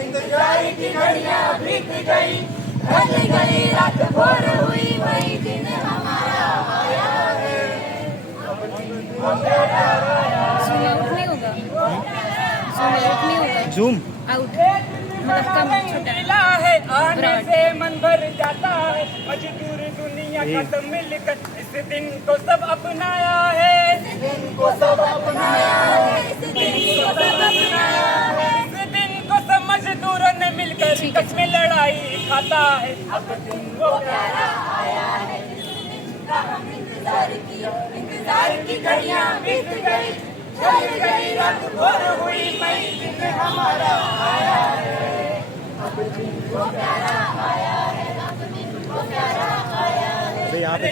इंतजार की घड़ियां बीत गई, ढल गई रात भोर हुई, वही दिन हमारा आया है। जूम आउट नहीं होगा, जूम आउट नहीं होगा, जूम आउट मतलब कम छोटा है। आने से मन भर जाता है, मजदूर दुनिया का सब मिलकर इस दिन को सब अपनाया है, इस दिन को सब अपनाया है, इस दिन को सब अपनाया है। इस दिन को सब मजदूरों ने मिलकर कच्छ में लड़ाई खाता है। अब दिन वो प्यारा आया है, जिसका हम इंतजार किया, इंतजार की घड़ियां बीत गई, चल गई रात भोर हुई, वही दिन हमारा आया है। अब दिन वो प्यारा आया है, अब दिन वो प्यारा आया है। याद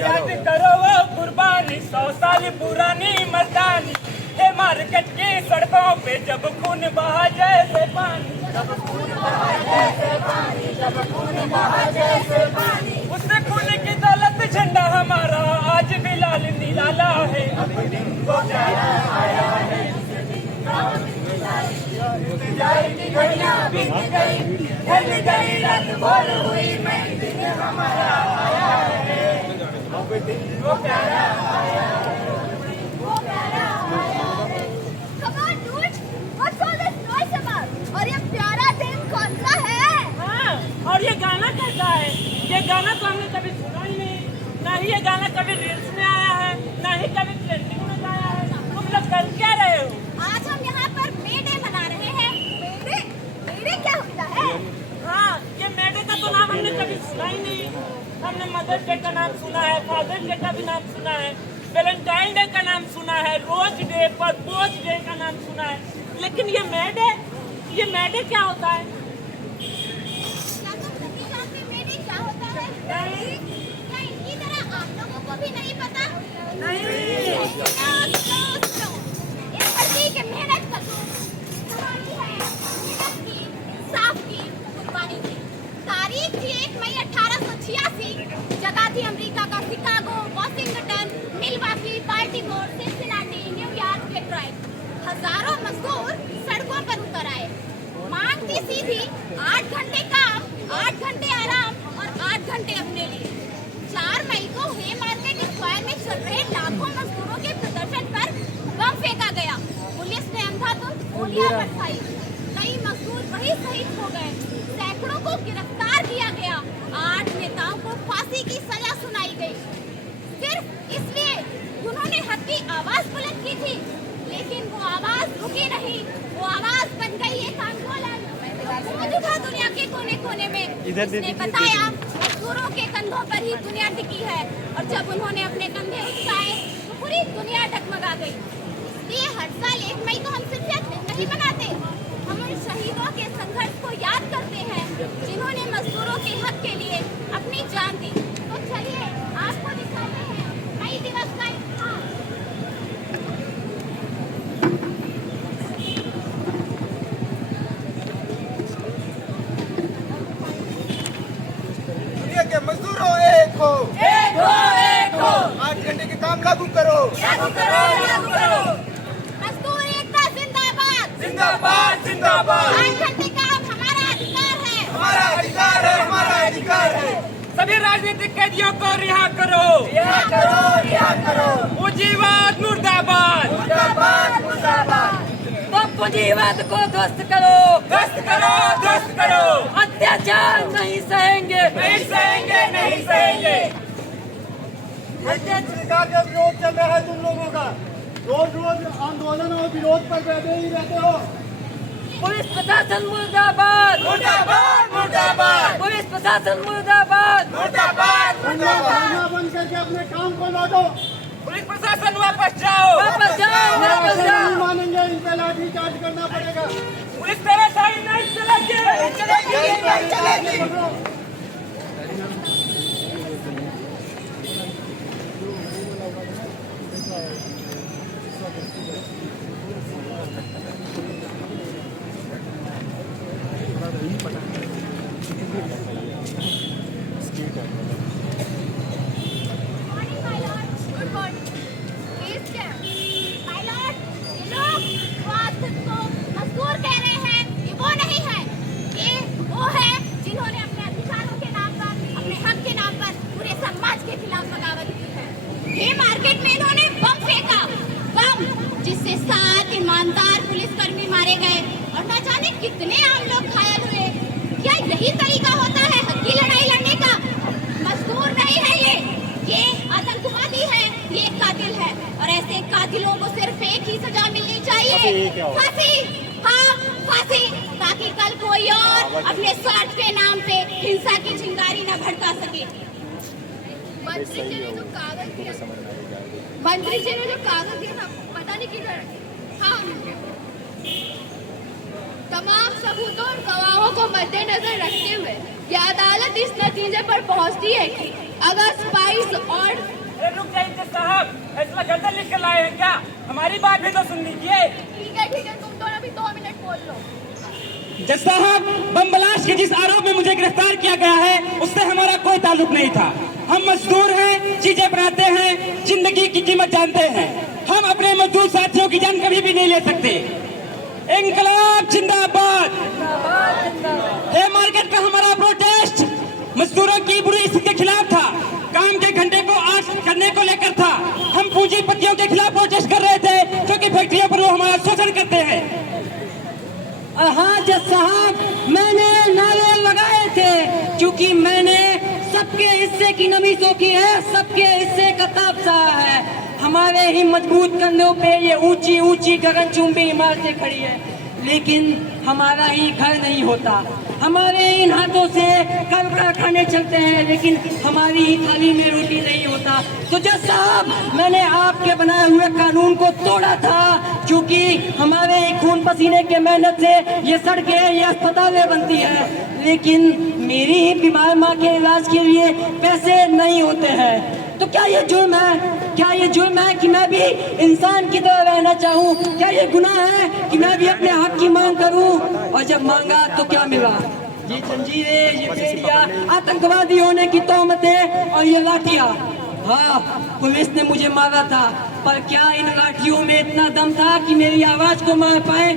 करो वो कुर्बानी, 100 साल पुरानी मर्दानी, हे मार्केट की सड़कों पे जब खून बहा जैसे पानी, जब खून बहा जैसे पानी, जब खून बहा जैसे पानी। उस खून की दौलत झंडा हमारा आज भी लाल निराला है। अब दिन वो प्यारा आया है, इंतजार की घड़ियां बीत गई, ढल गई रात भोर हुई, वही दिन हमारा आया है। अब दिन वो प्यारा आया है, वो प्यारा आया है। Come on, dude. What's all this noise about? और ये प्यारा दिन कौन सा है? हाँ, और ये गाना कैसा है? ये गाना तो हमने कभी सुना ही नहीं, ना ही ये गाना कभी रील्स में आया है, ना ही कभी ट्रेंडिंग में आया है। तुम लोग कर क्या रहे हो? आज हम यहाँ पर मे डे मना रहे हैं। मे डे क्या होता है? हाँ, ये मेडे का तो नाम हमने कभी सुना ही नहीं। हमने मदर्स डे का नाम सुना है, फादर्स डे का भी नाम सुना है, वैलेंटाइन डे का नाम सुना है, रोज डे, परपोज डे का नाम सुना है, लेकिन ये मेडे क्या होता है? क्या तुम सभी जानते मे डे क्या होता है? नहीं। क्या इनकी तरह आप लोगों को भी नहीं पता? नहीं। सुनो। इस धरती के मेहनत मजदूर कहानी है, मेहनत की, साफ की, कुर्बानी की। तारीख थी 1 मई 1886, जगह थी अमेरिका का Chicago, Washington, मिलवाकी, Baltimore, Cincinnati, New York, Detroit. हजारों मजदूर सड़कों पर उतर आए। मांग थी सीधी, 8 घंटे काम, 8 घंटे आराम और 8 घंटे अपने लिए। 4 मई को हे मार्केट स्क्वायर में चल रहे लाखों मजदूरों के प्रदर्शन पर बम फेंका गया। पुलिस ने अंधाधुंध गोलियां बरसाई, कई मजदूर वही शहीद हो गए, सैकड़ों को गिरफ्तार किया गया, 8 नेताओं को फांसी की सजा सुनाई गई, सिर्फ इसलिए उन्होंने हक की आवाज बुलंद की थी। लेकिन वो आवाज रुकी नहीं, वो आवाज बन गई एक आंदोलन। गूंज उठा दुनिया के कोने कोने में। उसने बताया मजदूरों के कंधों पर ही दुनिया टिकी है, और जब उन्होंने अपने कंधे उठाए तो पूरी दुनिया डगमगा गई। इसलिए हर साल 1 मई को हम सिर्फ यह दिन नहीं मनाते, हम उन शहीदों के संघर्ष को याद करते हैं जिन्होंने मजदूरों के हक के लिए अपनी जान दी। तो चलिए आपको दिखाते हैं मई दिवस का इतिहास। दुनिया के मजदूरों एक हो, एक हो, एक हो। 8 घंटे के काम लागू करो, लागू करो, लागू करो। मजदूर एकता जिंदाबाद, जिंदाबाद, जिंदाबाद। 8 घंटे काम हमारा अधिकार है, हमारा अधिकार है, हमारा अधिकार है। सभी राजनीतिक कैदियों को रिहा करो, रिहा करो, रिहा करो। पूंजीवाद मुर्दाबाद, मुर्दाबाद, मुर्दाबाद। तो पूंजीवाद को ध्वस्त करो, ध्वस्त करो, ध्वस्त करो। अत्याचार नहीं सहेंगे, नहीं सहेंगे, नहीं सहेंगे। सरकार का विरोध चल रहा है तुम लोगों का, रोज रोज आंदोलन और विरोध पर बैठे ही रहते हो। पुलिस प्रशासन मुर्दाबाद, मुर्दाबाद, मुर्दाबाद, पुलिस प्रशासन मुर्दाबाद, मुर्दाबाद, मुर्दाबाद। बंद करके अपने काम को लौटो। पुलिस प्रशासन वापस जाओ, वापस जाओ, वापस नहीं जाओ। मानेंगे, इन पे लाठी चार्ज करना पड़ेगा। पुलिस तरह सारी नहीं चलेगी, नहीं चलेगी, नहीं चलेगी। ईमानदार पुलिसकर्मी मारे गए और न जाने कितने आम लोग घायल हुए। क्या यही तरीका होता है हक की लड़ाई लड़ने का? मजदूर नहीं है ये आतंकवादी है, ये एक कातिल है और ऐसे कातिलों को सिर्फ एक ही सजा मिलनी चाहिए, फांसी। हाँ, फांसी, ताकि कल कोई और अपने स्वार्थ के नाम पे हिंसा की चिंगारी न भड़का सके। मंत्री जी ने जो कागज दिया था, पता नहीं किधर। हाँ, तमाम सबूतों और गवाहों को मद्देनजर रखते हुए यह अदालत इस नतीजे पर पहुंचती है कि अगर स्पाइस और अरे रुक जाइए साहब, फैसला गलत लिख कर लाए हैं क्या? हमारी बात भी तो सुन लीजिए। ठीक है, तुम तो अभी 2 मिनट बोल लो। जज साहब, बम ब्लास्ट के जिस आरोप में मुझे गिरफ्तार किया गया है उससे हमारा कोई ताल्लुक नहीं था। हम मजदूर हैं, चीजें बनाते हैं, जिंदगी की कीमत जानते हैं। हम अपने मजदूर साथियों की जान कभी भी नहीं ले सकते। इंकलाब जिंदाबाद। हे मार्केट का हमारा प्रोटेस्ट मजदूरों की बुरी स्थिति के खिलाफ था, काम के घंटे को 8 करने को लेकर था। हम पूंजीपतियों के खिलाफ प्रोटेस्ट कर रहे थे क्योंकि फैक्ट्रियों पर वो हमारा शोषण करते हैं। हाँ जज साहब, मैंने नारे लगाए थे क्योंकि मैंने सबके हिस्से की नमी सोखी है, सबके हिस्से का ताप सहा है। हमारे ही मजबूत कंधों पे ये ऊंची ऊंची गगनचुंबी इमारतें खड़ी है, लेकिन हमारा ही घर नहीं होता। हमारे इन हाथों से कल खाने चलते हैं, लेकिन हमारी ही थाली में रोटी नहीं होता। तो जज साहब, मैंने आपके बनाए हुए कानून को तोड़ा था क्योंकि हमारे खून पसीने के मेहनत से ये सड़कें, ये अस्पतालें बनती है, लेकिन मेरी ही बीमार माँ के इलाज के लिए पैसे नहीं होते हैं। तो क्या ये जुर्म है? क्या ये जुर्म है कि मैं भी इंसान की तरह रहना चाहूँ? क्या ये गुनाह है कि मैं भी अपने हक की मांग करूँ? और जब मांगा तो क्या मिला? ये जंजीरें, ये बेड़ियां, आतंकवादी होने की तोहमतें और ये लाठियाँ। हाँ, पुलिस ने मुझे मारा था, पर क्या इन लाठियों में इतना दम था कि मेरी आवाज को मार पाए?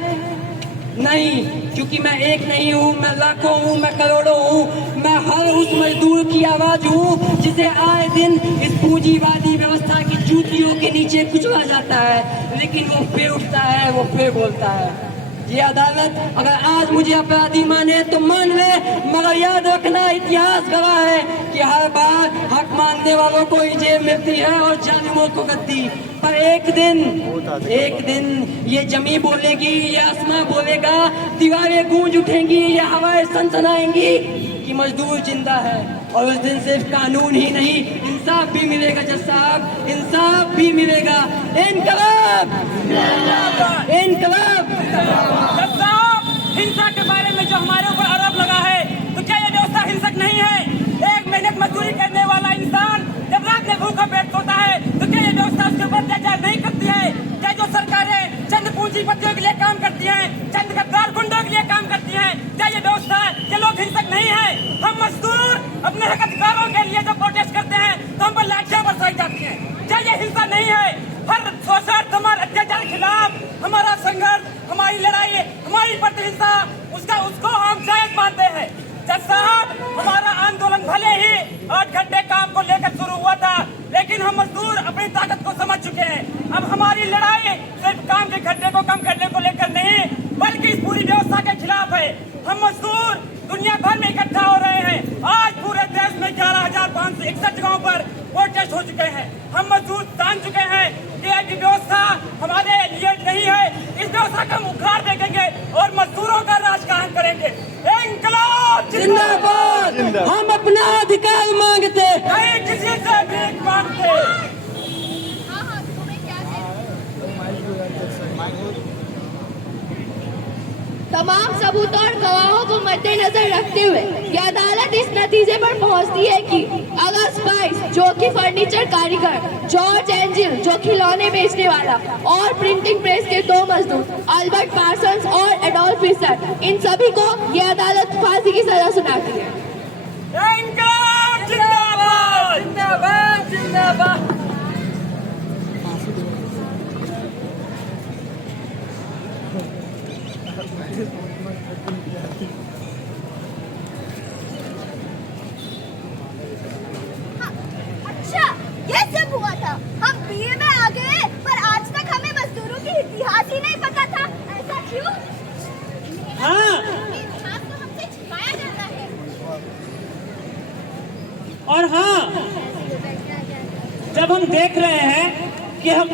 नहीं, क्योंकि मैं एक नहीं हूँ, मैं लाखों हूँ, मैं करोड़ों हूँ। मैं हर उस मजदूर की आवाज हूँ जिसे आए दिन इस पूंजीवादी व्यवस्था की जूतियों के नीचे कुचला जाता है, लेकिन वो फिर उठता है, वो फिर बोलता है। ये अदालत अगर आज मुझे अपराधी माने तो मान ले, मगर याद रखना इतिहास गवाह है कि हर बार हक मांगने वालों को ही जेल मिलती है और जालिमों को गद्दी। पर एक दिन ये जमी बोलेगी, ये आसमां बोलेगा, दीवारें गूंज उठेंगी, ये हवाएं सनसनाएंगी कि मजदूर जिंदा है। और उस दिन सिर्फ कानून ही नहीं, इंसाफ भी मिलेगा जज साहब, इंसाफ भी मिलेगा। इनकलाब, इनकलाब। जज साहब, हिंसा के बारे में जो हमारे ऊपर आरोप लगा है, तो क्या ये व्यवस्था हिंसक नहीं है? एक मेहनत मजदूरी करने वाला इंसान जब रात में भूखा पेट सोता है, तो क्या ये व्यवस्था उसके ऊपर अत्याचार नहीं करती है? क्या जो सरकारें चंद पूंजीपतियों के लिए काम करती हैं, चंद गद्दार गुंडों के लिए काम करती हैं, क्या ये व्यवस्था, ये लोग हिंसक नहीं है? हम मजदूर अपने हक अधिकारों के लिए जब प्रोटेस्ट करते हैं तो हम पर लाठियां बरसाई जाती हैं। क्या ये हिंसा नहीं है? हर शोषण, दमन, अत्याचार के खिलाफ हमारा संघर्ष, हमारी लड़ाई, हमारी प्रतिहिंसा, उसको हम जायज मानते हैं। जज साहब, हमारा आंदोलन भले ही 8 घंटे काम को लेकर शुरू हुआ था, लेकिन हम मजदूर अपनी ताकत को समझ चुके हैं। अब हमारी लड़ाई सिर्फ काम के घंटे को कम करने को लेकर नहीं, बल्कि इस पूरी व्यवस्था के खिलाफ है। हम मजदूर दुनिया भर में इकट्ठा हो रहे हैं। आज पूरे देश में 11,561 जगहों पर प्रोटेस्ट हो चुके हैं। हम मजदूर जान चुके हैं कि ये व्यवस्था हमारे लिए नहीं है। इस व्यवस्था को हम उखाड़ देंगे और मजदूरों का राज कायम करेंगे। इंकलाब जिंदाबाद। हम अपना अधिकार मांगते, नहीं किसी से भीख मांगते। हाँ, तुम्हें क्या है? तमाम सबूतों और गवाहों को मद्देनजर रखते हुए यह अदालत इस नतीजे पर पहुंचती है कि अगर स्पाइस, जो कि फर्नीचर कारीगर, जॉर्ज एंजिल, जो खिलौने बेचने वाला, और प्रिंटिंग प्रेस के 2 मजदूर अल्बर्ट पार्सन्स और एडोल्फ हिटलर, इन सभी को यह अदालत फांसी की सजा सुनाती है। इंकलाब जिंदाबाद, जिंदाबाद, जिंदाबाद। अच्छा, ये सब हुआ था। हम बीए में आ गए, पर आज तक हमें मजदूरों की इतिहास ही नहीं पता। हम देख रहे हैं कि हम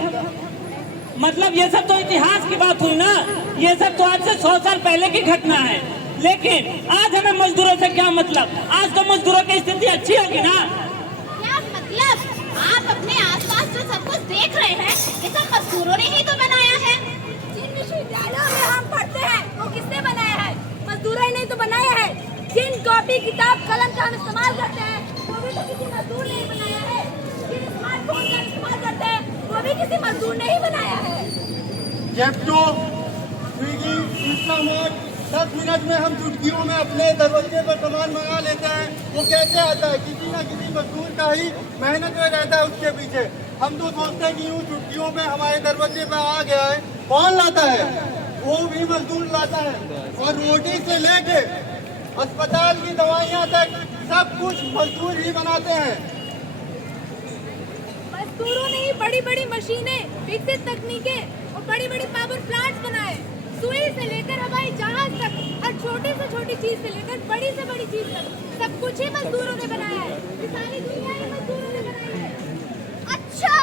मतलब ये सब तो इतिहास की बात हुई ना, ये सब तो आज से 100 साल पहले की घटना है। लेकिन आज हमें मजदूरों से क्या मतलब? आज तो मजदूरों की स्थिति अच्छी होगी ना। क्या मतलब? आप अपने आसपास जो सब कुछ देख रहे हैं ये सब मजदूरों ने ही तो बनाया है। जिन विश्वविद्यालयों में हम पढ़ते हैं वो किसने बनाया है? मजदूरों ने तो बनाया है। जिन कॉपी किताब कलम का हम इस्तेमाल करते हैं वो भी तो किसी मजदूर ने ही बनाया है। जिन स्मार्टफोन का इस्तेमाल करते हैं वो भी किसी मजदूर ने ही बनाया है। जेप्टो, स्विगी, इंस्टामार्ट, 10 मिनट में हम चुटकियों में अपने दरवाजे पर सामान मंगा लेते हैं। वो कैसे आता है? किसी न किसी मजदूर का ही मेहनत में रहता है उसके पीछे। हम तो सोचते हैं कि यूँ चुटकियों में हमारे दरवाजे पर आ गया है। कौन लाता है? वो भी मजदूर लाता है। और रोटी से लेके अस्पताल की दवाइयाँ तक सब कुछ मजदूर ही बनाते हैं। मजदूरों ने ही बड़ी बड़ी मशीनें, विकसित तकनीकें और बड़ी बड़ी पावर प्लांट्स बनाए। सुई से लेकर हवाई जहाज तक और छोटी से छोटी चीज से लेकर बड़ी से बड़ी चीज तक सब कुछ ही मजदूरों ने बनाया है। ये सारी दुनिया ही मजदूरों ने बनाई है। अच्छा,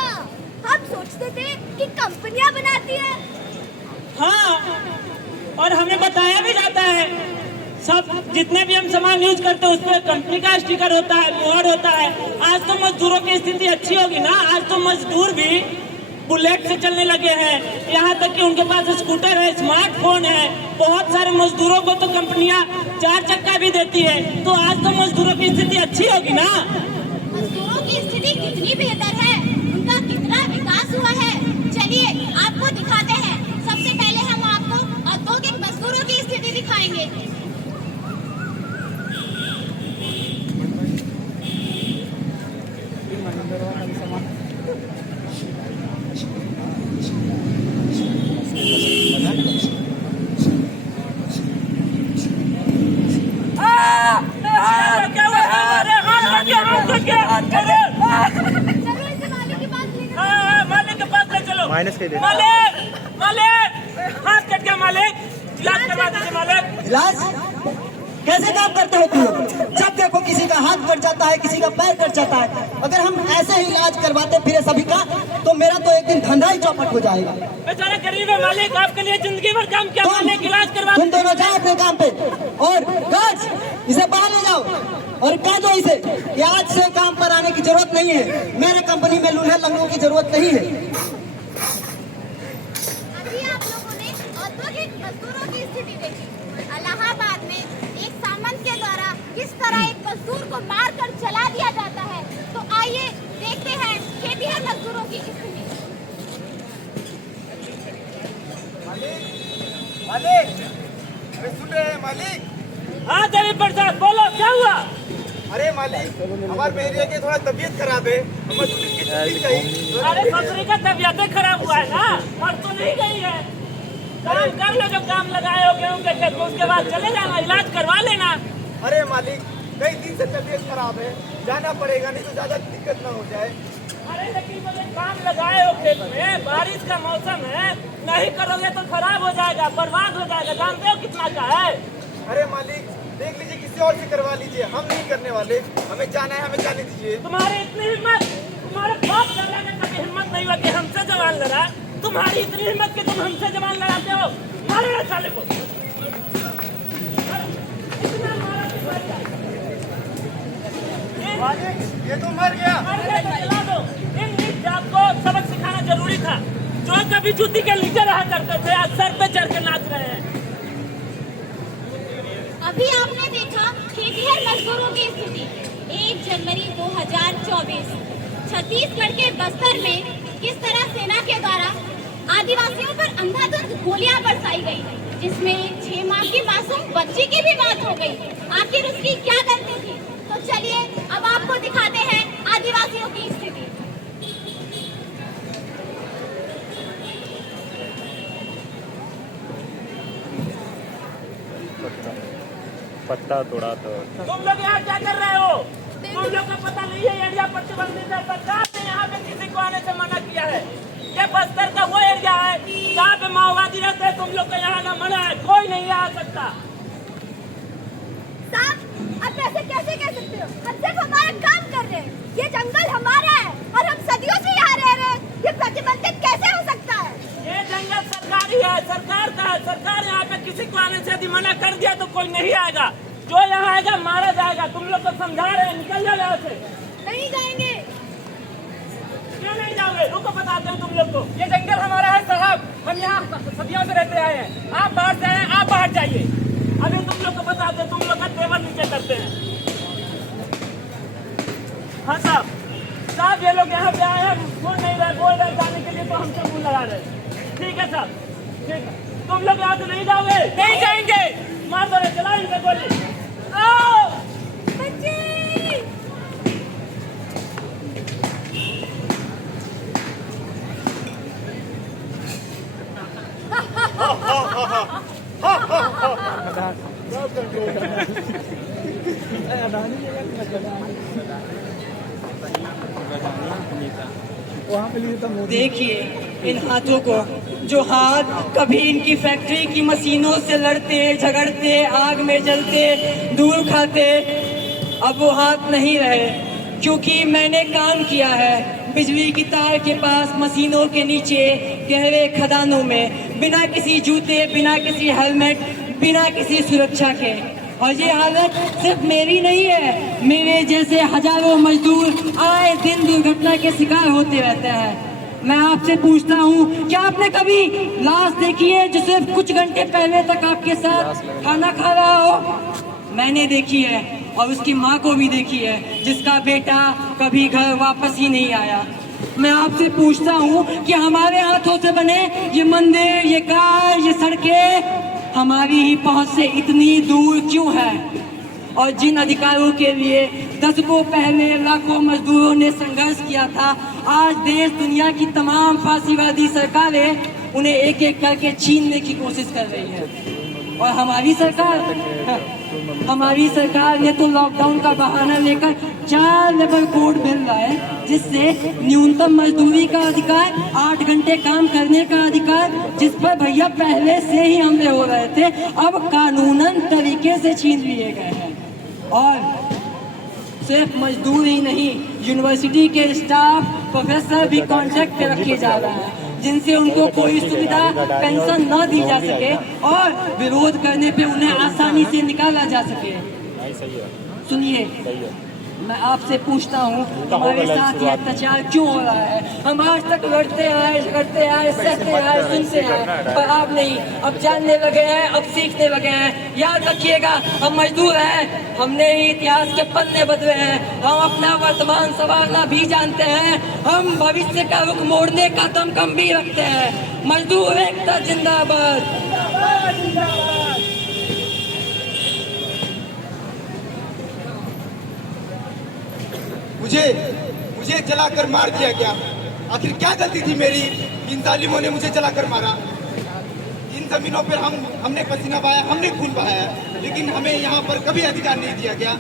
हम सोचते थे कि कंपनियां बनाती है। हाँ, और हमें बताया भी जाता है सब जितने भी हम सामान यूज करते हैं उस पर कंपनी का स्टिकर होता है, बोर्ड होता है। आज तो मजदूरों की स्थिति अच्छी होगी ना। आज तो मजदूर भी बुलेट से चलने लगे हैं, यहाँ तक कि उनके पास स्कूटर है, स्मार्टफोन है। बहुत सारे मजदूरों को तो कंपनियां 4 चक्का भी देती है। तो आज तो मजदूरों की स्थिति अच्छी होगी ना। मजदूरों की स्थिति कितनी बेहतर है, उनका कितना विकास हुआ है। चलिए आपको दिखाते हैं। सबसे पहले हम आपको औद्योगिक मजदूरों की स्थिति दिखाएंगे। मालिक के पास ले चलो। माइनस के दे। मालिक, मालिक, हाथ कट गया मालिक, इलाज करवा दीजिए मालिक। इलाज कैसे काम करते हो तुम लोग? जब देखो किसी का हाथ कट जाता है, किसी का पैर कट जाता है। अगर हम ऐसे ही इलाज करवाते फिर सभी का तो मेरा तो एक दिन धंधा ही चौपट हो जाएगा। बेचारा गरीब है मालिक, आपके लिए जिंदगी भर काम किया मालिक, इलाज करवा। तुम दोनों जाओ अपने काम पे और गार्ड्स इसे बाहर ले जाओ और कह दो इसे कि आज से काम पर आने की जरूरत नहीं है। मेरे कंपनी में लूल्हे लंगड़ों की जरूरत नहीं है। अभी आप लोगों ने औद्योगिक मजदूरों की स्थिति देखी। इलाहाबाद में एक सामंत के द्वारा किस तरह एक मजदूर को मारकर जला दिया जाता है। तो आइए देखते हैं खेतिहर मजदूरों की स्थिति। मालिक, अरे सुन रहे हैं मालिक? हाँ देवी प्रसाद, बोलो क्या हुआ? अरे मालिक, हमारे मेरिया की थोड़ा तबीयत खराब है, मजदूरी की छुट्टी चाहिए। अरे मजदूरी का तबियत खराब हुआ है ना, मर तो नहीं गई है। काम कर लो जो काम लगाए हो गेहूं के खेत में, उसके बाद चले जाना, इलाज करवा लेना। अरे मालिक, कई दिन से तबीयत खराब है, जाना पड़ेगा, नहीं तो ज्यादा दिक्कत ना हो जाए। अरे लेकिन मुझे काम लगाए हो खेत में, बारिश का मौसम है, नहीं करोगे तो खराब हो जाएगा, बर्बाद हो जाएगा। जानते हो कितना का है? अरे मालिक, देख लीजिए किसी और से करवा लीजिए, हम नहीं करने वाले। हमें जाना है, हमें जाने दीजिए। तुम्हारी इतनी हिम्मत, तुम्हारे बाप दादा ने कभी हिम्मत नहीं हुआ कि हमसे जवान लड़ा। तुम्हारी इतनी हिम्मत कि तुम हमसे जवान लड़ाते हो। मारो ना साले को। इतना मारा कि मर जाए। मालिक, ये तो मर गया। अरे तो जला दो। इन जात को सबक सिखाना जरूरी था। जो कभी जूती के नीचे रहा करते थे आज सर पे चढ़ के नाच रहे हैं। अभी आपने देखा खेतिहर मजदूरों की स्थिति। 1 जनवरी 2024 छत्तीसगढ़ के बस्तर में किस तरह सेना के द्वारा आदिवासियों पर अंधाधुंध गोलियां बरसाई गई, जिसमें 6 माह की मासूम बच्ची की भी मौत हो गई। आखिर उसकी क्या गलती थी? तो चलिए अब आपको दिखाते हैं आदिवासियों की स्थिति। पत्ता तोड़ा तो तुम लोग यहाँ क्या कर रहे हो? तुम लोग को पता नहीं है एरिया प्रतिबंधित है। सरकार ने यहाँ पे किसी को आने से मना किया है। ये बस्तर का वो एरिया है जहाँ पे माओवादी रहते हैं। तुम लोग को यहाँ आना मना है, कोई नहीं आ सकता। साहब, आप ऐसे कैसे कह सकते हो? हम सिर्फ हमारा काम कर रहे हैं। ये जंगल हमारा है और हम सदियों से सरकार यहाँ पे किसी को आने से यदि मना कर दिया तो कोई नहीं आएगा, जो यहाँ आएगा मारा जाएगा। तुम लोग को समझा रहे हैं, निकल जाओ यहाँ से। नहीं जाएंगे। क्यों नहीं जाओगे? रुको बताते हैं तुम लोग को। ये जंगल हमारा है साहब, हम यहाँ सदियों से रहते आए हैं। आप बाहर से आए, आप बाहर जाइए। अभी तुम लोग को बताते हैं, तुम लोग का टेबल नीचे करते हैं। हाँ साहब, साहब ये लोग यहाँ पे आए हैं, बोल रहे जाने के लिए, तो हमसे मुँह लगा रहे हैं। ठीक है साहब, ठीक है। तुम लोग यहाँ से नहीं जाओगे? नहीं जाएंगे। मार दो रे, चलाओ इनसे गोली। आओ बच्चे देखिए इन हाथों को, जो हाथ कभी इनकी फैक्ट्री की मशीनों से लड़ते झगड़ते आग में जलते धूल खाते, अब वो हाथ नहीं रहे, क्योंकि मैंने काम किया है बिजली की तार के पास, मशीनों के नीचे, गहरे खदानों में, बिना किसी जूते, बिना किसी हेलमेट, बिना किसी सुरक्षा के। और ये हालत सिर्फ मेरी नहीं है, मेरे जैसे हजारों मजदूर आए दिन दुर्घटना के शिकार होते रहते हैं। मैं आपसे पूछता हूँ, क्या आपने कभी लाश देखी है जो सिर्फ कुछ घंटे पहले तक आपके साथ खाना खा रहा हो? मैंने देखी है, और उसकी माँ को भी देखी है, जिसका बेटा कभी घर वापस ही नहीं आया। मैं आपसे पूछता हूँ कि हमारे हाथों से बने ये मंदिर, ये कार, ये सड़कें हमारी ही पहुंच से इतनी दूर क्यों है? और जिन अधिकारों के लिए दशकों पहले लाखों मजदूरों ने संघर्ष किया था, आज देश दुनिया की तमाम फांसीवादी सरकारें उन्हें एक एक करके छीनने की कोशिश कर रही है। और हमारी सरकार ने तो लॉकडाउन का बहाना लेकर 4 लेबर कोड मिल रहा है, जिससे न्यूनतम मजदूरी का अधिकार, 8 घंटे काम करने का अधिकार, जिस पर भैया पहले से ही हमले हो रहे थे, अब कानूनन तरीके से छीन लिए गए हैं। और सिर्फ मजदूर ही नहीं, यूनिवर्सिटी के स्टाफ, प्रोफेसर भी कॉन्ट्रैक्ट पे रखे जा रहे हैं, जिनसे उनको कोई सुविधा, पेंशन न दी जा सके और विरोध करने पे उन्हें आसानी से निकाला जा सके। सुनिए, मैं आपसे पूछता हूँ, हमारे साथ ये अत्याचार क्यों हो रहा है? हम आज तक लड़ते आए, झगड़ते आए, सहते आए, सुनते आए, पर अब नहीं, अब जानने लगे हैं, अब सीखने लगे हैं। याद रखिएगा, हम मजदूर हैं, हमने ही इतिहास के पन्ने बदले हैं, हम अपना वर्तमान संवारना भी जानते हैं, हम भविष्य का रुख मोड़ने का दमखम भी रखते हैं। मजदूर एकता जिंदाबाद। मुझे जलाकर मार दिया गया। आखिर क्या गलती थी मेरी? इन जालिमों ने मुझे जलाकर मारा। इन जमीनों पर हमने पसीना बहाया, हमने खून बहाया, लेकिन हमें यहाँ पर कभी अधिकार नहीं दिया गया।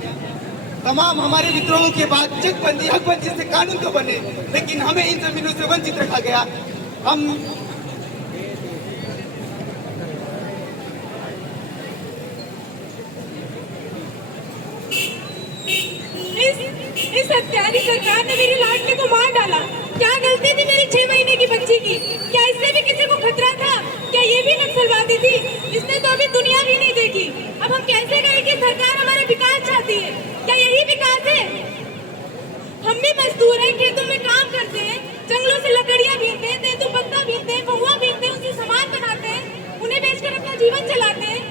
तमाम हमारे विद्रोहों के बाद जगबंदी, हकबंदी से कानून तो बने, लेकिन हमें इन जमीनों से वंचित रखा गया। हम इस हत्यारी सरकार ने मेरी लाडली को मार डाला। क्या गलती थी मेरी 6 महीने की बच्ची की? क्या इससे भी किसी को खतरा था? क्या ये भी नक्सलवादी थी? इसने तो अभी दुनिया भी नहीं देखी। अब हम कैसे कहें कि सरकार हमारा विकास चाहती है? क्या यही विकास है? हम भी मजदूर हैं, खेतों में काम करते हैं, जंगलों से लकड़ियां बीनते हैं, तेंदुपत्ता बीनते हैं, महुआ बीनते हैं, उनसे सामान बनाते हैं, उन्हें बेचकर अपना जीवन चलाते हैं।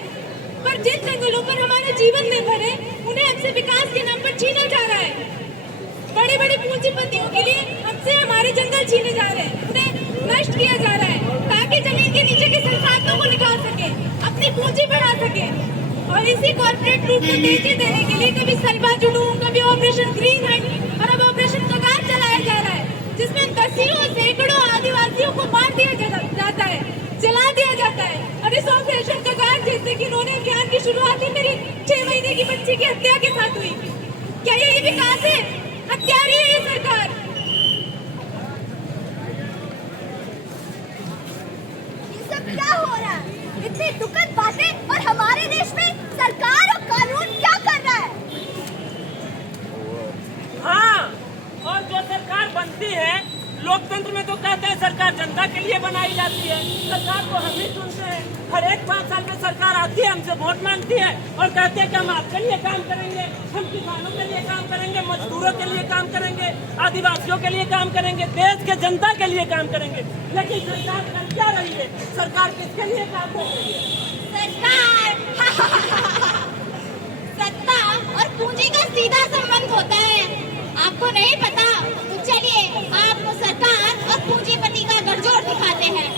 पर जिन जंगलों पर हमारा जीवन निर्भर है, उन्हें हमसे विकास के नाम पर छीना जा रहा है। बड़े बड़े पूंजीपतियों के लिए हमसे हमारे जंगल छीने जा रहे हैं, उन्हें नष्ट किया जा रहा है, ताकि जमीन के नीचे के संसाधनों को निकाल सके, अपनी पूंजी बढ़ा सके। और इसी कॉर्पोरेट लूट को तेजी देने के लिए कभी सलवा जुडूम, कभी ऑपरेशन ग्रीन हंट और अब ऑपरेशन कगार चलाया जा रहा है, जिसमें दसियों सैकड़ों आदिवासियों को मार दिया जाता है, जला दिया जाता है। और इस ऑपरेशन कगार जैसे कि इन्होंने अभियान की शुरुआत ही मेरी 6 महीने की बच्ची की हत्या के साथ हुई। क्या यही विकास है? हत्यारी है ये सरकार। ये सब क्या हो रहा है? इतनी दुखद बातें, और हमारे देश में सरकार और कानून क्या कर रहा है? हाँ, और जो सरकार बनती है, लोकतंत्र में तो कहते हैं सरकार जनता के लिए बनाई जाती है, सरकार को हम ही चुनते हैं। हर एक 5 साल में सरकार आती है, हमसे वोट मांगती है और कहते हैं कि हम आपके लिए काम करेंगे, हम किसानों के लिए काम करेंगे, मजदूरों के लिए काम करेंगे, आदिवासियों के लिए काम करेंगे, देश के जनता के लिए काम करेंगे। लेकिन सरकार कर क्या रही है? सरकार किसके लिए काम कर रही है? सरकार सत्ता और पूंजी का सीधा संबंध होता है, आपको नहीं पता? तो चलिए आपको सरकार और पूंजीपति का गठजोड़ दिखाते हैं।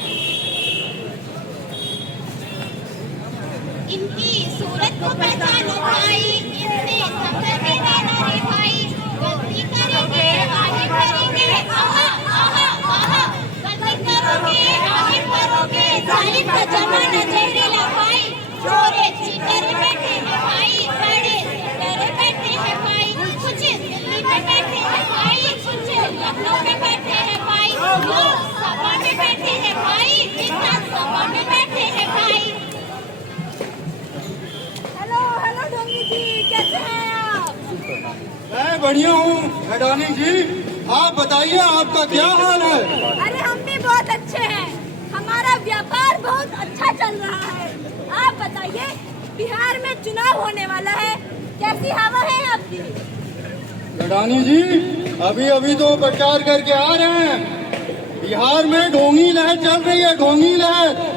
इनकी सूरत को पहचानो भाई, इनसे संभल के रहना रे भाई। गलती करेंगे आगे करेंगे, आहा आहा आहा, गलती करोगे आगे करोगे, जालिम का जमाना जहरीला भाई। चोरे चीटर बैठे हैं भाई, बड़े डरे बैठे हैं भाई, कुछ दिल्ली में बैठे हैं भाई, कुछ लखनऊ में बैठे हैं भाई, लोकसभा में बैठे हैं भाई, विधानसभा में बैठे हैं भाई। हेलो हेलो ढोंगी जी, कैसे हैं आप? मैं बढ़िया हूँ अडानी जी, आप बताइए आपका क्या हाल है? अरे हम भी बहुत अच्छे हैं, हमारा व्यापार बहुत अच्छा चल रहा है। आप बताइए, बिहार में चुनाव होने वाला है, कैसी हवा है आपकी? अडानी जी अभी अभी तो प्रचार करके आ रहे हैं, बिहार में ढोंगी लहर चल रही है, ढोंगी लहर।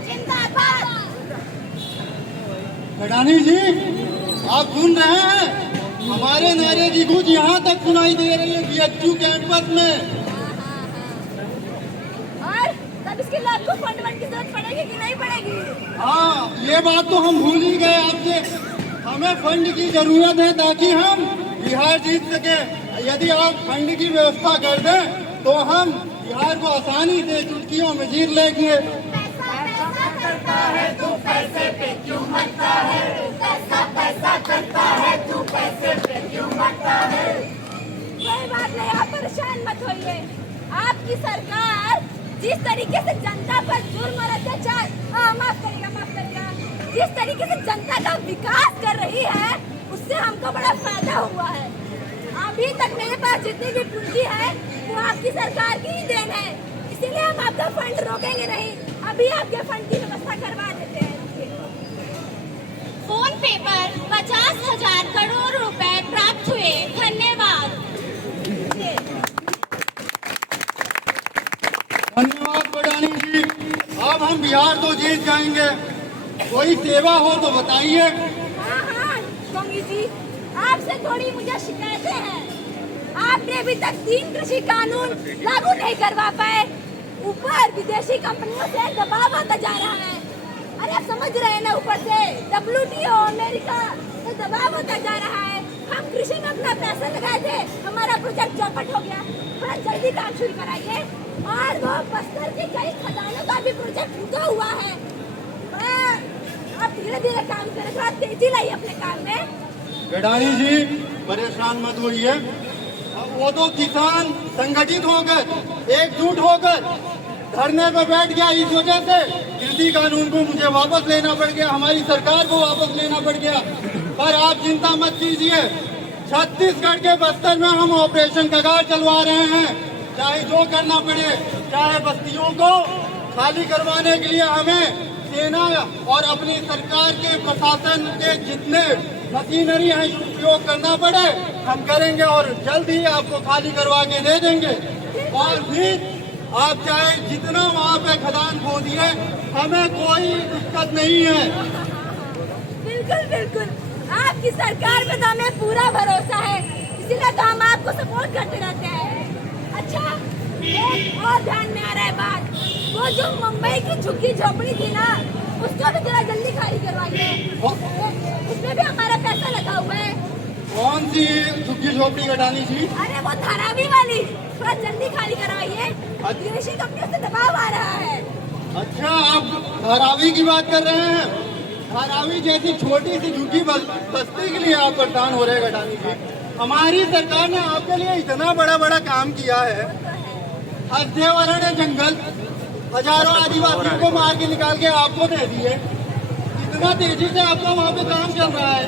जिंदाबाद। अडानी जी आप सुन रहे हैं, हमारे नारे की गूंज यहाँ तक सुनाई दे रही है बीएचयू कैंपस में। और तब इसके लिए आपको फंड की जरूरत पड़ेगी कि नहीं पड़ेगी? हाँ ये बात तो हम भूल ही गए आपसे, हमें फंड की जरूरत है ताकि हम बिहार जीत सके। यदि आप फंड की व्यवस्था कर दें तो हम बिहार को आसानी से चुटकियों में जीत लेंगे। करता है तू पैसे पे क्यों मरता है, पैसा पैसा करता है तू पैसे पे क्यों मरता है। कोई बात नहीं, आप परेशान मत होइए। आपकी सरकार जिस तरीके से जनता पर जुर्म और अत्याचार, माफ करेगा, जिस तरीके से जनता का विकास कर रही है, उससे हमको बड़ा फायदा हुआ है। अभी तक मेरे पास जितनी भी पूंजी है वो आपकी सरकार की ही देन है, इसीलिए हम आपका फंड रोकेंगे नहीं। अभी आपके फंड की व्यवस्था करवा देते हैं। फोन पे पर 50,000 करोड़ रुपए प्राप्त हुए, धन्यवाद। धन्यवाद अडानी जी, अब हम बिहार तो जीत जाएंगे। कोई सेवा हो तो बताइए। हाँ गोंगी जी, आपसे थोड़ी मुझे शिकायतें हैं। आपने अभी तक 3 कृषि कानून लागू नहीं करवा पाए, ऊपर विदेशी कंपनियों से दबाव आता जा रहा है। अरे आप समझ रहे हैं ना, ऊपर से WTO अमेरिका से दबाव होता जा रहा है। हम कृषि में अपना पैसा लगाए थे, हमारा प्रोजेक्ट चौपट हो गया। थोड़ा जल्दी काम शुरू कराइए। और वो बस्तर की कई खदानों का भी प्रोजेक्ट रुका हुआ है। आप धीरे धीरे काम करें, थोड़ा तेजी लाइए अपने काम में। अडानी जी परेशान मत होइए, वो तो किसान संगठित होकर एकजुट होकर धरने पर बैठ गया, इस वजह से कृषि कानून को मुझे वापस लेना पड़ गया, हमारी सरकार को वापस लेना पड़ गया। पर आप चिंता मत कीजिए, छत्तीसगढ़ के बस्तर में हम ऑपरेशन कगार चलवा रहे हैं। चाहे जो करना पड़े, चाहे बस्तियों को खाली करवाने के लिए हमें सेना और अपनी सरकार के प्रशासन के जितने मशीनरी है उपयोग करना पड़े हम करेंगे, और जल्द ही आपको खाली करवा के दे देंगे। और फिर आप चाहे जितना वहाँ पे खदान खोदिए, हमें कोई दिक्कत नहीं है। बिल्कुल बिल्कुल, आपकी सरकार पे तो हमें पूरा भरोसा है, इसीलिए तो हम आपको सपोर्ट करते रहते हैं। अच्छा, एक और ध्यान में आ रहा है बात, वो जो मुंबई की झुग्गी झोपड़ी थी ना, उसको भी जरा जल्दी खाली करवाइए। उसमें भी हमारा पैसा लगा हुआ है। कौन सी झुग्गी झोपड़ी अडानी जी? अरे वो धारावी वाली, थोड़ा जल्दी खाली करवाइए, विदेशी कंपनियों से दबाव आ रहा है। अच्छा, आप धारावी की बात कर रहे हैं? धारावी जैसी छोटी सी झुग्गी बस्ती के लिए आप परेशान हो रहे हैं अडानी जी? हमारी सरकार ने आपके लिए इतना बड़ा बड़ा काम किया है। अध्यवरण जंगल हजारों आदिवासियों को मार के निकाल के आपको दे दिए, इतना तेजी से आपका वहाँ पे काम चल रहा है।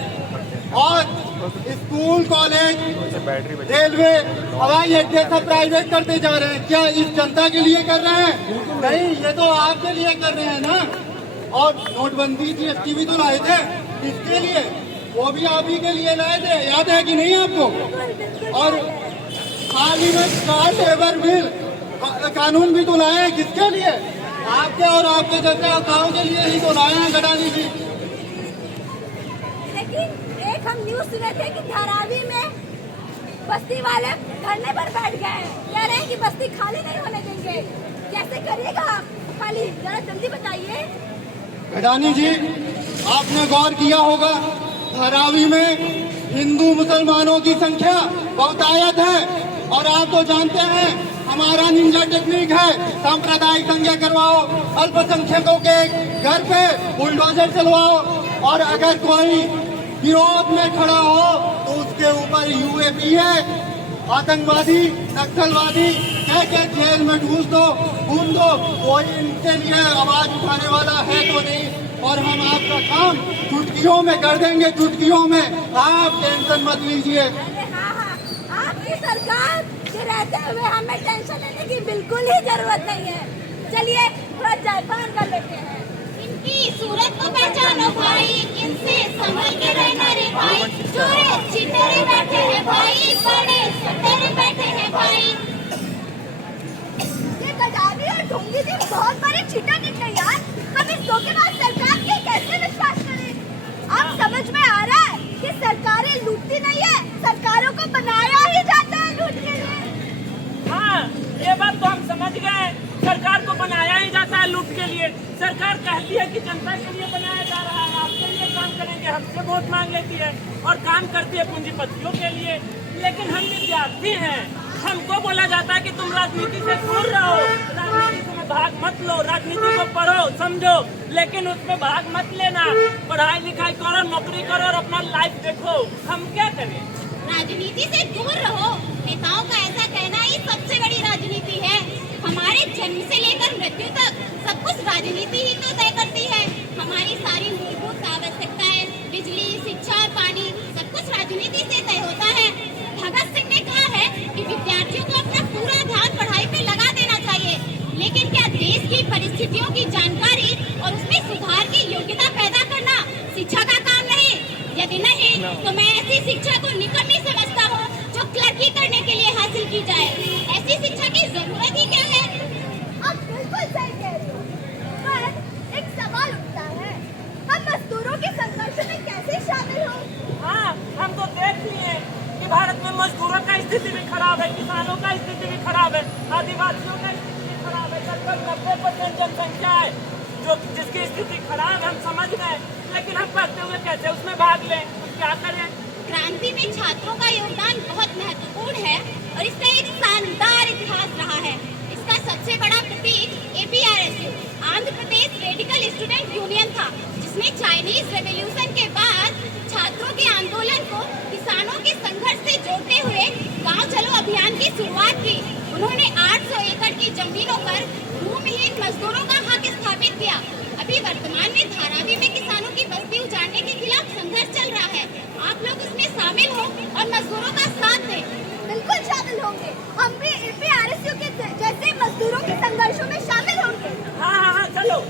और स्कूल, कॉलेज, बैटरी बची। रेलवे, हवाई अड्डे सब प्राइवेट करते जा रहे हैं। क्या इस जनता के लिए कर रहे हैं? नहीं, ये तो आपके लिए कर रहे हैं ना। और नोटबंदी GST भी तो लाए थे, किसके लिए? वो भी आप ही के लिए लाए थे, याद है कि नहीं आपको? और हाल ही में चाइल्ड लेबर बिल कानून भी तो लाए हैं, किसके लिए? आपके और आपके जैसे गाँव के लिए ही तो लाए हैं गडानी जी। लेकिन एक हम न्यूज सुने थे कि धारावी में बस्ती वाले धरने पर बैठ गए हैं, कह रहे हैं कि बस्ती खाली नहीं होने देंगे। कैसे करिएगा आप खाली, जरा जल्दी बताइए। गडानी जी, आपने गौर किया होगा, धारावी में हिंदू मुसलमानों की संख्या बहुतायत है। और आप तो जानते हैं हमारा निंजा टेक्निक है, सांप्रदायिक दंगे करवाओ, अल्पसंख्यकों के घर पे बुलडोजर चलवाओ, और अगर कोई विरोध में खड़ा हो तो उसके ऊपर UAP है, आतंकवादी, नक्सलवादी कह के जेल में ढूंढ दो, घूम दो। कोई इनके लिए आवाज उठाने वाला है तो नहीं। और हम आपका काम चुटकियों में कर देंगे, चुटकियों में, आप टेंशन मत लीजिए। अरे हाँ, आपकी सरकार के रहते हुए हमें टेंशन लेने की बिल्कुल ही जरूरत नहीं है। चलिए थोड़ा जयपान कर लेते हैं। इनकी सूरत को पहचानो भाई, इनसे संभल के रहना रे भाई। चोरे चिटेरे बैठे हैं भाई, बड़े सटेरे बैठे हैं भाई। ये गडावी और ढोंगी जी बहुत बड़े चीटर निकले यार। हम इस धोखेबाज सरकार के कैसे विश्वास करें? अब समझ में आ रहा है कि सरकारें लूटती नहीं है, सरकारों को बनाया ही जाता है लूटने के लिए। हाँ, ये बात तो हम समझ गए। सरकार को बनाया ही जाता है लूट के लिए। सरकार कहती है कि जनता के लिए बनाया जा रहा है, आपके लिए काम करेंगे, हमसे वोट मांग लेती है और काम करती है पूंजीपतियों के लिए। लेकिन हम विद्यार्थी हैं, हमको बोला जाता है कि तुम राजनीति से दूर रहो, राजनीति में भाग मत लो, राजनीति को पढ़ो समझो, लेकिन उसमें भाग मत लेना। पढ़ाई लिखाई करो, नौकरी करो और अपना लाइफ देखो। हम क्या करें? राजनीति से दूर रहो, नेताओं का ऐसा कहना ही सबसे बड़ी राजनीति है। हमारे जन्म से लेकर मृत्यु तक सब कुछ राजनीति ही तो तय करती है। हमारी सारी मूलभूत आवश्यकताएं, बिजली, शिक्षा और पानी, सब कुछ राजनीति से तय होता है। भगत सिंह ने कहा है कि विद्यार्थियों को अपना पूरा ध्यान पढ़ाई पे लगा देना चाहिए, लेकिन क्या देश की परिस्थितियों की जानकारी और उसमें सुधार की योग्यता पैदा करना शिक्षा का काम नहीं? यदि नहीं तो मैं ऐसी शिक्षा को निकम्मी समझता हूँ जो क्लर्की करने के लिए हासिल की जाए। ऐसी शिक्षा की जरूरत ही क्या है? आप बिल्कुल सही कह रही हो, पर एक सवाल उठता है, हम मजदूरों के संघर्ष में कैसे शामिल हो? हाँ, हम तो देख लिए कि भारत में मजदूरों का स्थिति भी खराब है, किसानों का स्थिति भी खराब है, आदिवासियों का स्थिति भी खराब है। लगभग 90% जनसंख्या है जो जिसकी स्थिति खराब है, हम समझ गए। लेकिन हम पढ़ते हुए कैसे उसमें भाग लें? क्या करें? क्रांति में छात्रों का योगदान बहुत महत्वपूर्ण है और इसका एक शानदार इतिहास रहा है। इसका सबसे बड़ा प्रतीक APRSU, Andhra Pradesh radical student union था, जिसने चाइनीज रेवोल्यूशन के बाद छात्रों के आंदोलन को किसानों के संघर्ष से जोड़ते हुए गांव चलो अभियान की शुरुआत की। उन्होंने 800 एकड़ की जमीनों पर भूमिहीन मजदूरों का हक स्थापित किया। अभी वर्तमान में धारावी में किसानों की बस्ती उजाड़ने के खिलाफ संघर्ष चल रहा है। आप लोग उसमें शामिल हो और मजदूरों का साथ दें। बिल्कुल शामिल होंगे, हम भी APRSU के जैसे मजदूरों के संघर्षों में शामिल होंगे। हाँ हाँ हाँ, चलो।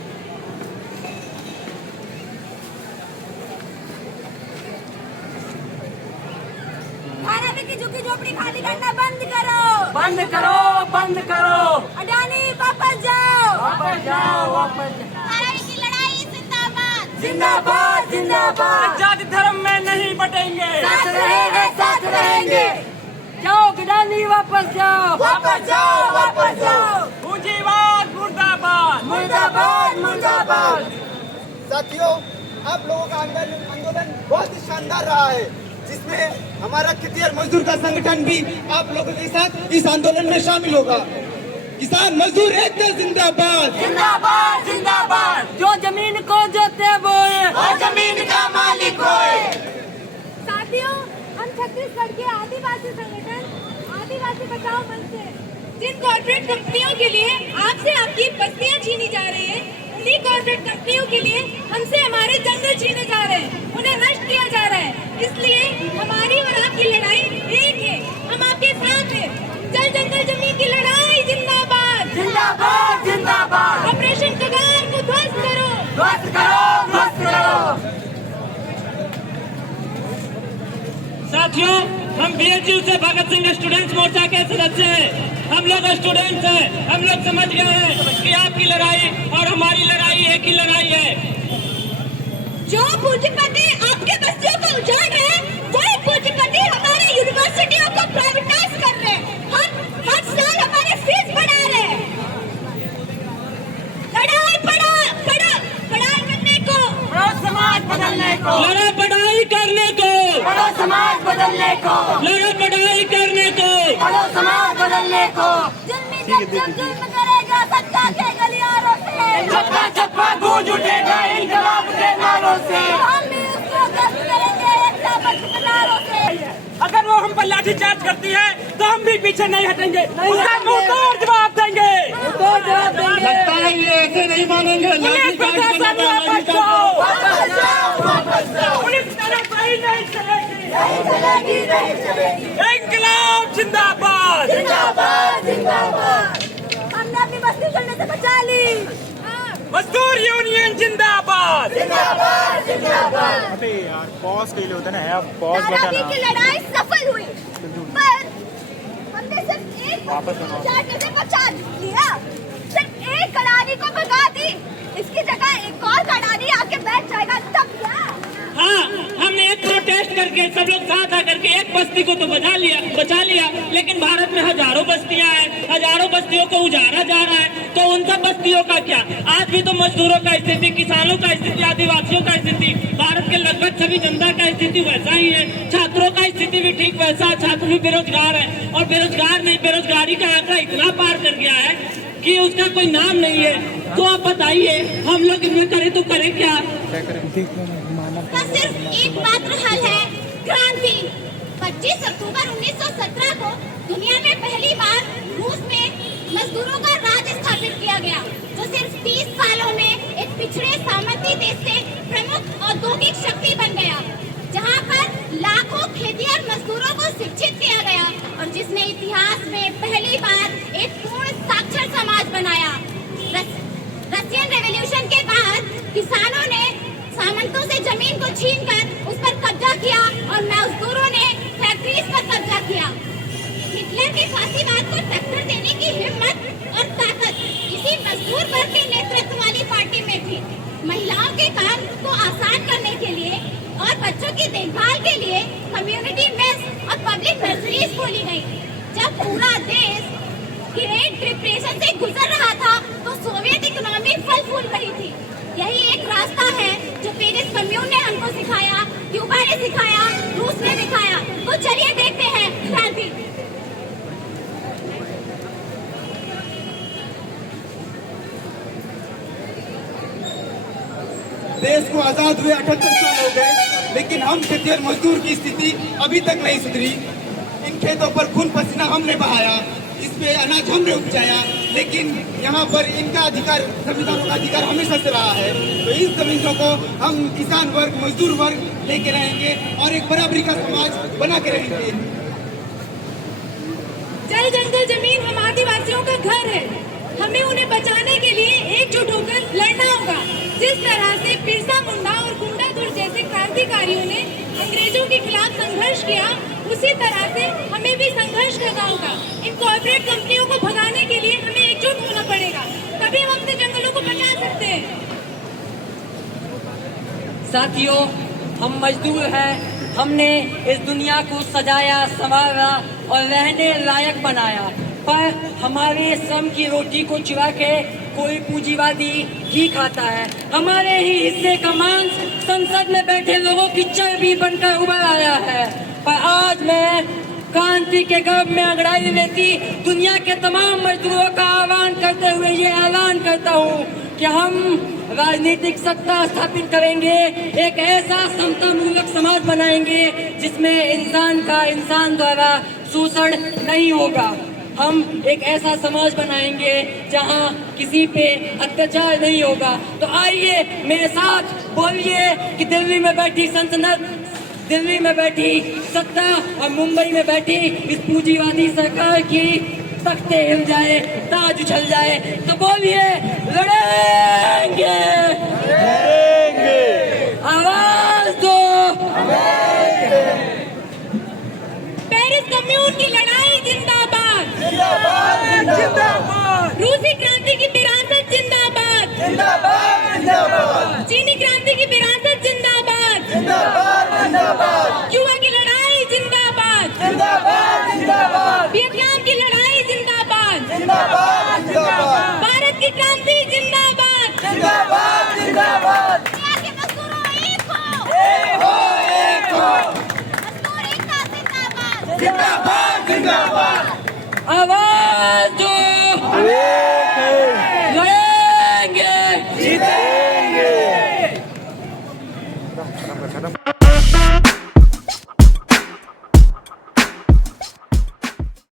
धारावी की झुग्गी झोपड़ी खाली करना बंद करो, बंद करो, बंद करो। अडानी वापस जाओ, वापस जाओ, वापस जाओ। धारावी की लड़ाई जिंदाबाद, जिंदाबाद, जिंदाबाद। जाति धर्म में नहीं बटेंगे, साथ रहेंगे, साथ रहेंगे। जाओ गिडानी, वापस जाओ, वापस जाओ, वापस जाओ। पूंजीवाद मुर्दाबाद, मुर्दाबाद, मुर्दाबाद। साथियों, आप लोगों का आंदोलन बहुत ही शानदार रहा है, जिसमें हमारा खेतिहर मजदूर का संगठन भी आप लोगों के साथ इस आंदोलन में शामिल होगा। किसान मजदूर एकता जिंदाबाद, जिंदाबाद, जिंदाबाद। जो जमीन को जोते बोए और जमीन का मालिक होए। साथियों, हम छत्तीसगढ़ के आदिवासी संगठन आदिवासी बचाओ मंच से जिन कॉर्पोरेट कंपनियों के लिए आपसे आपकी बस्तियां छीनी जा रही है, उन्हीं कॉर्पोरेट कंपनियों के लिए हमसे हमारे जंगल छीने जा रहे हैं, उन्हें नष्ट किया जा रहा है। इसलिए हमारी और आपकी लड़ाई एक है, हम आपके साथ हैं। जल जंगल जमीन की लड़ाई जिंदाबाद, जिंदाबाद जिंदाबाद। ऑपरेशन कगार को ध्वस्त करो, ध्वस्त करो, ध्वस्त करो। साथियों, हम बीएचयू से भगत सिंह स्टूडेंट्स मोर्चा के सदस्य हैं। हम लोग स्टूडेंट्स हैं, हम लोग समझ गए हैं कि आपकी लड़ाई और हमारी लड़ाई एक ही लड़ाई है। जो पूंजीपति आपके बस्तियों को उजाड़ रहे हैं, वही पूंजीपति हमारे यूनिवर्सिटियों को प्राइवेटाइज कर रहे हैं। हर साल हमारे फीस बढ़ा रहे हैं। पढ़ाई करने को, बड़ो समाज बदलने को, लड़ा पढ़ाई करने को, बड़ो समाज बदलने को, लड़ा पढ़ाई करने को, बड़ो समाज बदलने को। जब जुल्म करेगा सत्ता के गलियारों से, चप्पा चप्पा गूंज उठेगा इंकलाब के नारों से। हम भी उसको गश्त करेंगे एकता बख्श किनारों से। अगर वो हम पर लाठीचार्ज करती है तो हम भी पीछे नहीं हटेंगे, उसका मुंह तोड़ जवाब देंगे। लगता है ये ऐसे नहीं मानेंगे। पुलिस प्रशासन वापस जाओ, वापस जाओ, वापस जाओ। पुलिस तानाशाही नहीं चलेगी, नहीं चलेगी, नहीं चलेगी। इंकलाब जिंदाबाद, जिंदाबाद, जिंदाबाद। हमने अपनी बस्ती जलने से बचा ली। मजदूर यूनियन जिंदाबाद, जिंदाबाद, जिंदाबाद। अबे यार पॉज के लिए होता है ना, पॉज तारावी बटन की लड़ाई सफल हुई, पर हमने सिर्फ एक वापस सुनाओ। जाके से बचा लिया। सिर्फ एक कड़ानी को भगा दी, इसकी जगह एक और कड़ानी आके बैठ जाएगा, तब क्या? हाँ, हमने एक प्रोटेस्ट करके सब लोग साथ आकर के एक बस्ती को तो बचा लिया, लेकिन भारत में हजारों बस्तियां हैं, हजारों बस्तियों को उजाड़ा जा रहा है, तो उन सब बस्तियों का क्या? आज भी तो मजदूरों का स्थिति, किसानों का स्थिति, आदिवासियों का स्थिति, भारत के लगभग सभी जनता का स्थिति वैसा ही है। छात्रों का स्थिति भी ठीक वैसा, छात्र भी बेरोजगार है, और बेरोजगार नहीं, बेरोजगारी का आंकड़ा इतना पार कर गया है कि उसका कोई नाम नहीं है। तो आप बताइए, हम लोग इनमें करें तो करें क्या? का सिर्फ एकमात्र हल है क्रांति। 25 अक्टूबर 1917 को दुनिया में पहली बार रूस में मजदूरों का राज स्थापित किया गया, जो सिर्फ 30 सालों में एक पिछड़े सामंती देश से प्रमुख औद्योगिक शक्ति बन गया, जहां पर लाखों खेतिहर मजदूरों को शिक्षित किया गया और जिसने इतिहास में पहली बार एक पूर्ण साक्षर समाज बनाया। रशियन रेवोल्यूशन के बाद किसानों ने सामंतों से जमीन को छीनकर उस पर कब्जा किया और मजदूरों ने फैक्ट्रीज पर कब्जा किया। हिटलर के फासीवाद को टक्कर देने की हिम्मत और ताकत इसी मजदूर वर्ग के नेतृत्व वाली पार्टी में थी। महिलाओं के काम को आसान करने के लिए और बच्चों की देखभाल के लिए कम्युनिटी मेस और पब्लिक नर्सरीज खोली गई। जब पूरा देश ग्रेट डिप्रेशन से गुजर रहा था तो सोवियत इकोनॉमी फल फूल रही थी। यही एक रास्ता है जो पेरिस कम्यून ने हमको सिखाया, क्यूबा ने सिखाया, रूस ने दिखाया। तो चलिए देखते हैं क्रांति। देश को आजाद हुए 78 साल हो गए, लेकिन हम खेतिहर मजदूर की स्थिति अभी तक नहीं सुधरी। इन खेतों पर खून पसीना हमने बहाया, इस पे अनाज हमने उपजाया, लेकिन यहाँ पर इनका अधिकार, जमींदारों का अधिकार हमेशा से रहा है। तो इस जमीनों को हम किसान वर्ग, मजदूर वर्ग लेके रहेंगे और एक बराबरी का समाज बना के रहेंगे। जल जंगल जमीन हम आदिवासियों का घर है, हमें उन्हें बचाने के लिए एकजुट होकर लड़ना होगा। जिस तरह से बिरसा मुंडा और गुंडागुर्द जैसे क्रांतिकारियों ने अंग्रेजों के खिलाफ संघर्ष किया, उसी तरह से हमें भी संघर्ष करना होगा। इन कॉर्पोरेट कंपनियों को भगाने के लिए हमें एकजुट होना पड़ेगा, तभी हम अपने जंगलों को बचा सकते हैं। साथियों, हम मजदूर हैं, हमने इस दुनिया को सजाया, संवारा और रहने लायक बनाया, पर हमारे श्रम की रोटी को चुरा के कोई पूंजीवादी ही खाता है। हमारे ही हिस्से का मांस संसद में बैठे लोगों की चर्बी बनकर उभर आया है। पर आज मैं क्रांति के गर्भ में अंगड़ाई लेती दुनिया के तमाम मजदूरों का आह्वान करते हुए ये ऐलान करता हूँ कि हम राजनीतिक सत्ता स्थापित करेंगे, एक ऐसा समतामूलक समाज बनाएंगे जिसमें इंसान का इंसान द्वारा शोषण नहीं होगा। हम एक ऐसा समाज बनाएंगे जहां किसी पे अत्याचार नहीं होगा। तो आइए मेरे साथ बोलिए कि दिल्ली में बैठी सल्तनत, दिल्ली में बैठी सत्ता और मुंबई में बैठी इस पूंजीवादी सरकार की तख्ते हिल जाए, ताज उछल जाए। तो बोलिए लड़ेंगे, आवाज दो। पेरिस कम्यून की लड़ाई जिंदाबाद, रूसी क्रांति की विरासत जिंदाबाद, चीनी क्रांति की विरासत जिंदाबाद, क्यूबा की लड़ाई जिंदाबाद, वियतनाम की लड़ाई जिंदाबाद, भारत की क्रांति जिंदाबाद। दुनिया के मजदूरों एक हो, मजदूर एकता जिंदाबाद। आवाज दो।